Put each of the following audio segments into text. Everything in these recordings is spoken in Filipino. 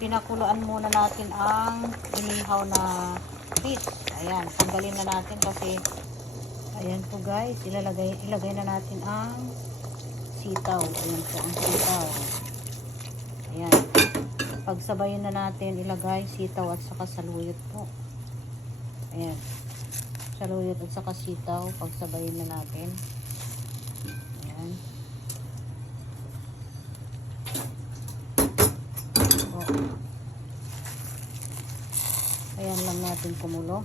pinakuluan muna natin ang inihaw na fish. Ayan, tanggalin na natin kasi ayan po guys, ilagay na natin ang sitaw. Ayan po ang sitaw. Ayan. Pagsabayin na natin ilagay sitaw at saka saluyot po. Ayan. Saluyot at saka sitaw, pagsabayin na natin. Ayan. O. Ayan lang natin kumulo.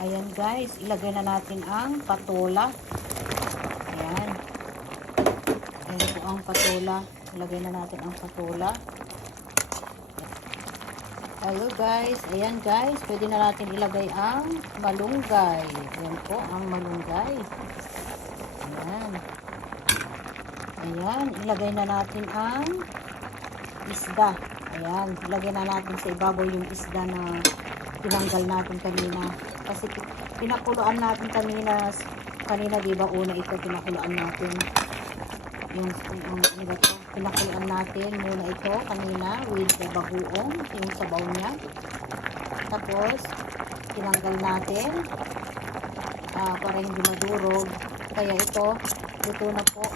Ayan guys, ilagay na natin ang patola. Ayan. Ayan po ang patola. Ilagay na natin ang patola. Hello guys. Ayan guys, pwede na natin ilagay ang malunggay. Ayan po ang malunggay. Ayan. Ayan, ilagay na natin ang isda. Ayan, ilagay na natin sa ibabaw yung isda na tinanggal natin kanina. Kasi pinakuluan natin kanina diba una ito pinakuluan natin. Yung pinakuluan natin muna ito kanina with the bagoong, yung sabaw niya. Tapos, tinanggal natin para hindi madurog. Kaya ito, luto na po.